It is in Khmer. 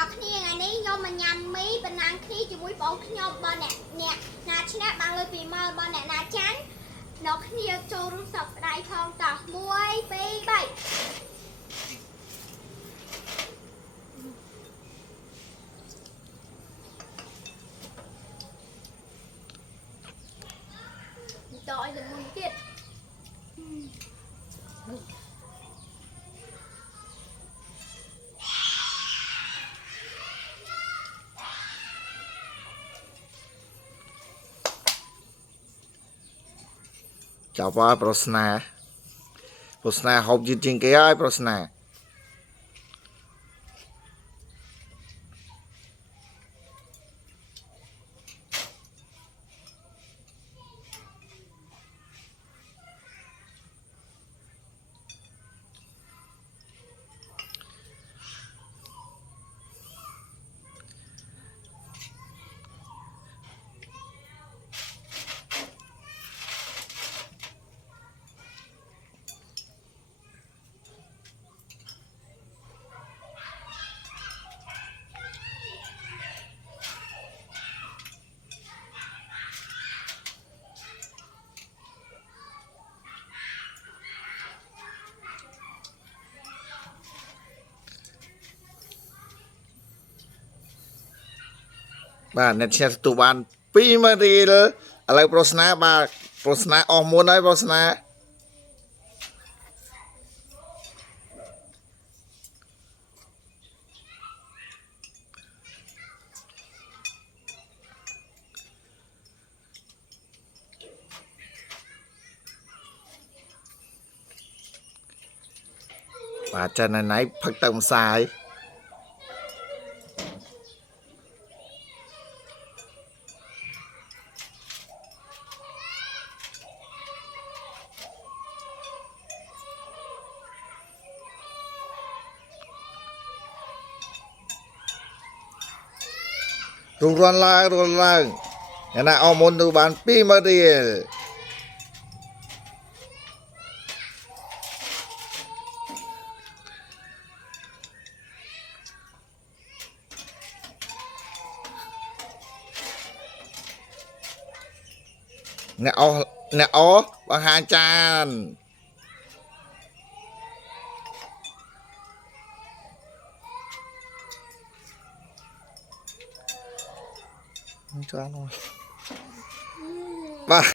ដល់គ្នាថ្ងៃនេះខ្ញុំមកញ៉ាំមីបណ្ណាំងគ្នាជាមួយបងខ្ញុំបងអ្នកណាឆ្នះបានលើពីមកបងអ្នកណាចាញ់ដល់គ្នាចូលរួមសប្តាហ៍ផងតោះ1 2 3តឲ្យល្មុនទៀតចាប់ហើយប្រស្នាហូបយឺតជាងគេហើយប្រស្នាបាទអ្នកឈ្នះទទួលបាន20000រៀលឥឡូវប្រស្នាបាទប្រស្នាអស់មុនហើយប្រស្នាបាទចាណៃផឹកទឹកម្សាយរន់ឡើងអ្នកណាអស់មុនទទួលបាន20000រៀលអ្នកអស់បង្ហាញចានចានបាទ